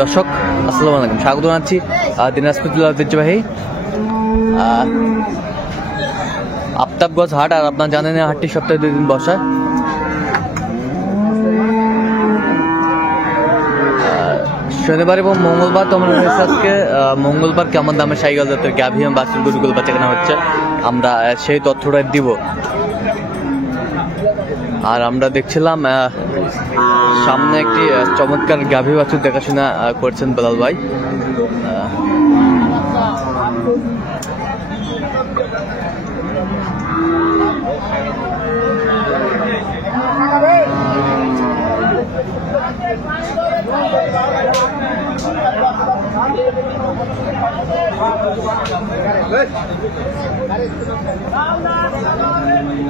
দর্শক আসসালামু আলাইকুম, স্বাগত জানাচ্ছি দিনাজপুর জেলার ঐতিহ্যবাহী আফতাবগঞ্জ হাট। আর আপনারা জানেন এই হাটটি সপ্তাহে 2 দিন বসে। শনিবার এবং মঙ্গলবার তো আমরা আজকে মঙ্গলবার কেমন দামে সাইকেল জাতের গাভী এবং বাছুর গরুগুলো বাচ্চা কেনা হচ্ছে আমরা সেই তথ্যটা দিব। আর আমরা দেখছিলাম সামনে একটি চমৎকার গাভী বাছুর দেখাশোনা করছেন বেলাল ভাই।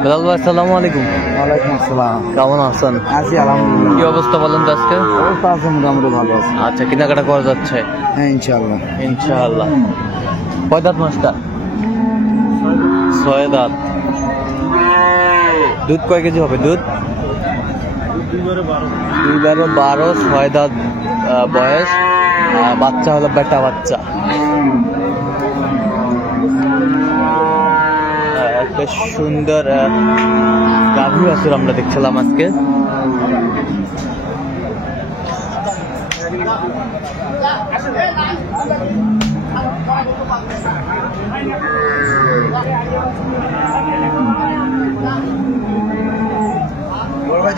বেলাল ভাই আসসালামু আলাইকুম। ওয়ালাইকুম আসসালাম। কেমন আছেন? আছি আলহামদুলিল্লাহ। কি অবস্থা বলেন তো আজকে? অবস্থা আছে মোটামুটি ভালো আছে। আচ্ছা, কেনাকাটা করা যাচ্ছে? হ্যাঁ ইনশাআল্লাহ। ইনশাআল্লাহ। কয় দাঁত মাছটা? 6 দাঁত। দুধ কয় কেজি হবে? দুধ 2-12, 6 দাঁত বয়স। বাচ্চা হলো বেটা বাচ্চা। বেশ সুন্দর গাভী বাছুর আমরা দেখছিলাম আজকে।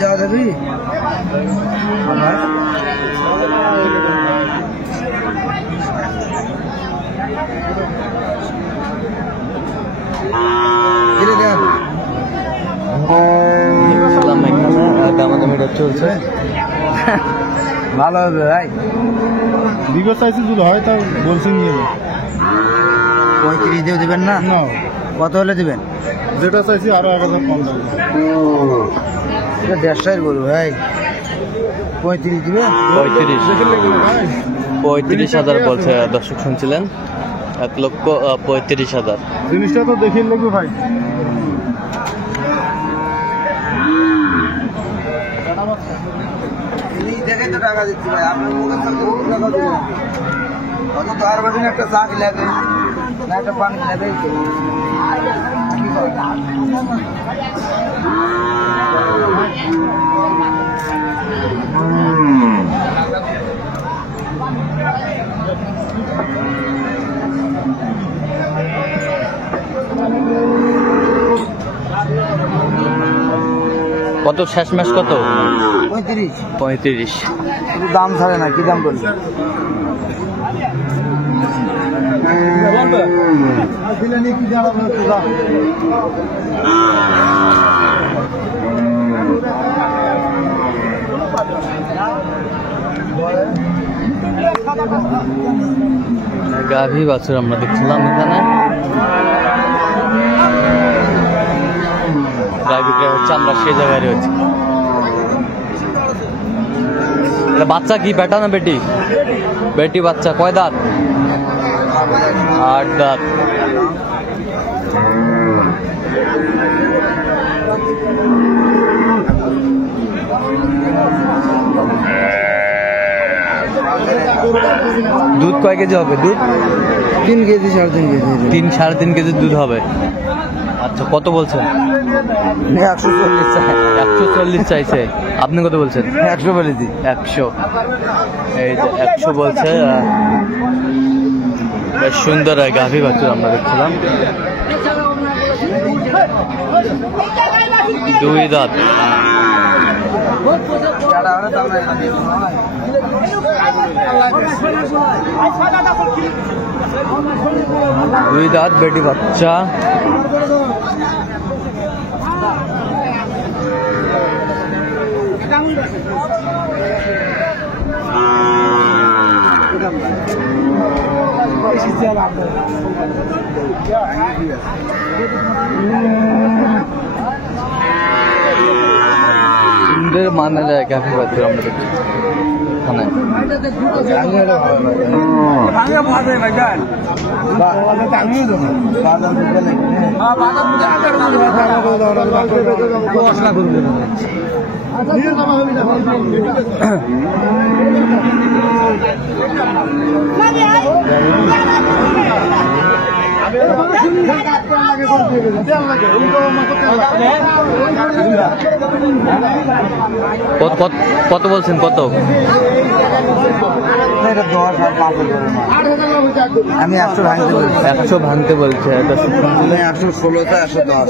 যাওয়া যাবি দামাদামিটা চলছে। ভালো হবে ভাই। বিগত চাইছি যদি হয় তা বলছি নিয়ে 35 দিয়ে দিবেন না? কত হলে দিবেন? যেটা চাইছি আরো 1000 কম দাম। এটা 150 গরু ভাই। 35 দিবে? 35,000 বলছে। দর্শক শুনছিলেন 1,35,000। জিনিসটা তো দেখে লাগবে ভাই। দেখে তো টাকা দিচ্ছি ভাই। আপনার মুখের সাথে টাকা দিবেন। অত তো আর বলবেন একটা চা খেলাবে না একটা পানি খেলাবে। কত শেষ ম্যাচ কত? 35। দাম ছাড়ে না, কি দাম বলবে? গাভী বাছুর আমরা দেখছিলাম এখানে। গাভীটা হচ্ছে আমরা সেই জায়গায় রয়েছি। বাচ্চা কি বেটা না বেটি? বেটি বাচ্চা। কয় দাঁত? 8 দাঁত। দুধ কয় কেজি হবে? দুধ 3 কেজি 3.5 কেজি। 3-3.5 কেজি দুধ হবে। আচ্ছা, কত বলছেন? 140 চাই। 140 চাইছে। আপনি কত বলছেন? 100 বলে দিই। 100। এই যে 100 বলছে। বেশ সুন্দর গাভী বাছুর আমরা দেখছিলাম। 2 দাঁত। 2 দাঁত বেটি বাচ্চা। সুন্দর মানে যায় গাভী বাছুর আমরা দেখছি এখানে। কত বলছেন? কত? আমি 100 ভাঙতে বলছি। 100 ভাঙতে বলছে। 116 টা 110।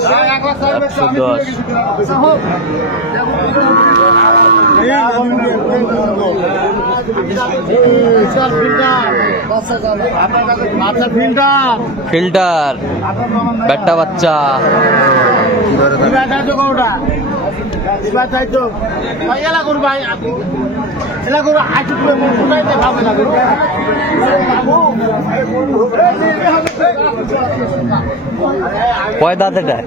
110। ফিল্টার বেটা বাচ্চা কয় দাঁত এটা?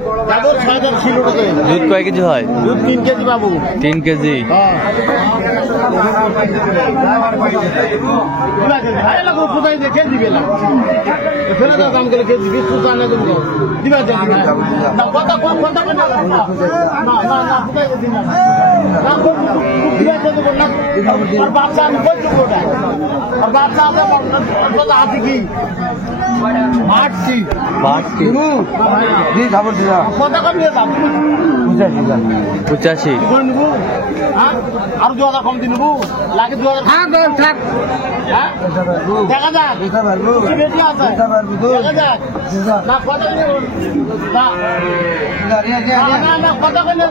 দুধ কয় কেজি হয়? দুধ 3 কেজি বাবু। 3 কেজি। পঁচাশি। আর 2000 কম দিয়ে নেবো, লাগে 2000। দেখা যাক বেশি আছে, দেখা যাক না কত না কত করে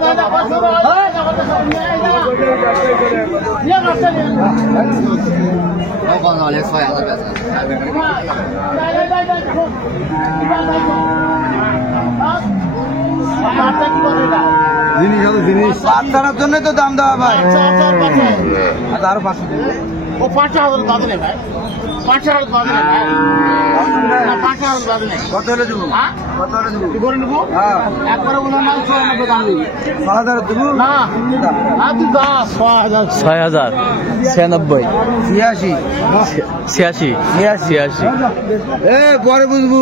জিনিস বাচ্চার জন্য তো দাম দেওয়া ভাই। আরো 500 ও 5000 দাদা নেই ভাই, 5000 দাদা নেই ভাই, 5000 দাদা নেই। কত হলে দেবো? কত হলে দেবো? কি করে নেবো? হ্যাঁ একবারে বলো না 94 দাম নেই। 6000 দেবো না না তুই 6000 6000। 96। 86 86। এ পরে বুঝবো।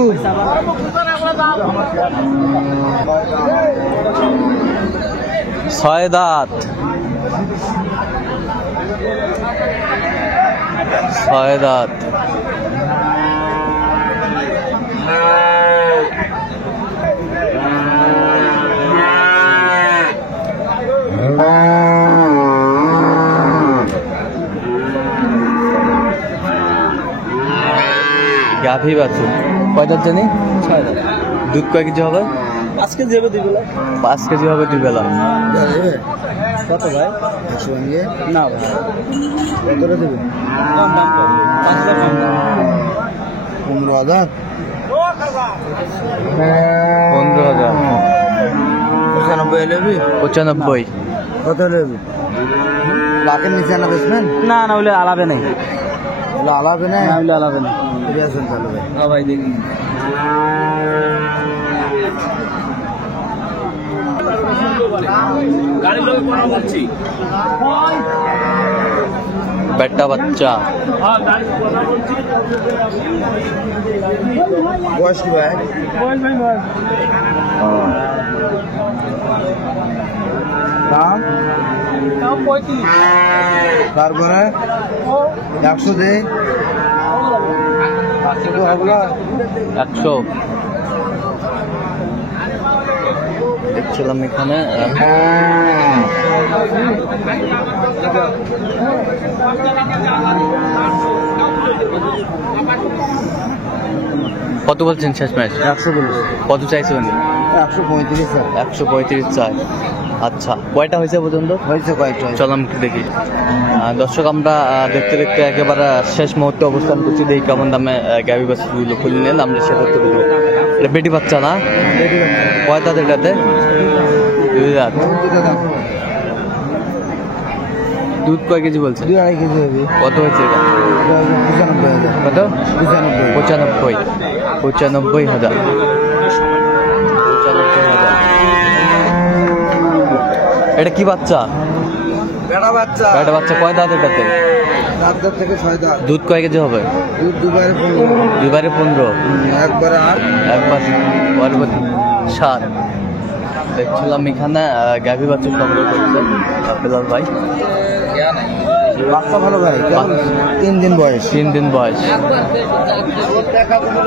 6 দাঁত। 6 দাঁত। গাভী বাছুর কয় দাঁত জানি? 6 দাঁত। দুধ কয় কেজি হবে? 5 কেজি হবে 2 বেলা। 5 কেজি হবে 2 বেলা। কত ভাই? 100 নিয়ে না ভাই, কত হলে দেবে? কম দাম কম, 5000 কম দাম। 15000। 15,000। 95 হলে দেবে? 95। কত হলে দেবে? লাখের নিচে না বেসবেন? না না হলে আলাবে নেই, ওগুলো আলাবে না। না হলে আলাবে না। ফিরে আসুন তাহলে ভাই। হ্যাঁ ভাই দেখি গাড়ি লোক কথা বলছি। বেটা বাচ্চা। হ্যাঁ গাড়ি কথা বলছি। বয়স কি ভাই? দাম 35। তারপরে 100 দে। 500 তো হবে না। 100। দেখছিলাম এখানে কত বলছেন শেষ ম্যাচ? 100 বলুন। কত চাইছে উনি? 135 স্যার। 135 চাই। আচ্ছা কয়টা হয়েছে পর্যন্ত? হয়েছে কয়েকটা। চলাম দেখি। দর্শক আমরা দেখতে দেখতে একেবারে শেষ মুহূর্তে অবস্থান করছি। দেখি কেমন দামে গাভী বাছুরগুলো খুলে নেন, আমরা সেটা তো দেবো। এটা বেটি বাচ্চা না? কয় দাঁত এটাতে? 2 দাঁত। দুধ কয় কেজি বলছে? 2.5 কেজি হবে। কত হয়েছে এটা? 95,000। কত? 95। 95,000। এটা কি বাচ্চা? বেটা বাচ্চা। বেটা বাচ্চা কয় দাঁত এটাতে? 7 দাঁত থেকে 6 দাঁত। দুধ কয় কেজি হবে? দুধ 2/15। 2/15। একবারে 8। একবার 7। দেখছিলাম এখানে গাভী বাছুর সংগ্রহ করছে বেলাল ভাই। বাচ্চা ভালো ভাই, কেবল 3 দিন বয়স। 3 দিন বয়স।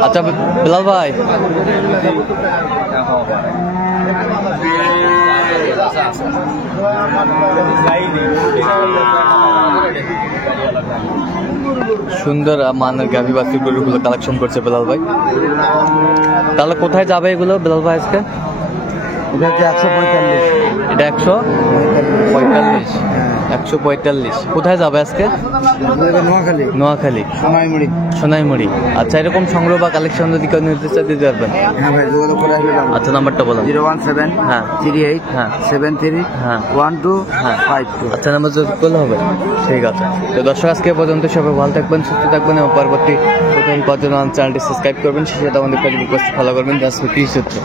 আচ্ছা বিলাল ভাই, সুন্দর মানের গাভী বাছুর গরুগুলো কালেকশন করছে বিলাল ভাই। তাহলে কোথায় যাবে এগুলো বিলাল ভাই আজকে? এটা হচ্ছে 145। এটা 145। 145 কোথায় যাবে আজকে? নোয়াখালী, নোয়াখালী, সোনাইমুড়ি। সোনাইমুড়ি। আচ্ছা, এরকম সংগ্রহ বা কালেকশন যদি কেউ নিতে চায় দিতে পারবেন? হ্যাঁ ভাই, যোগাযোগ করে আসলে পাবো। আচ্ছা, নাম্বারটা বলুন। 017 হ্যাঁ 38 হ্যাঁ 73 হ্যাঁ 12 হ্যাঁ 52। আচ্ছা, নাম্বার যোগ করলে হবে। ঠিক আছে। তো দর্শক, আজকে এ পর্যন্ত। সবাই ভালো থাকবেন, সুস্থ থাকবেন এবং পরবর্তী প্রথম পর্যন্ত চ্যানেলটি সাবস্ক্রাইব করবেন, সেই সাথে আমাদের ফেসবুক পেজ ফলো করবেন, জাস্ট কৃষি সূত্র।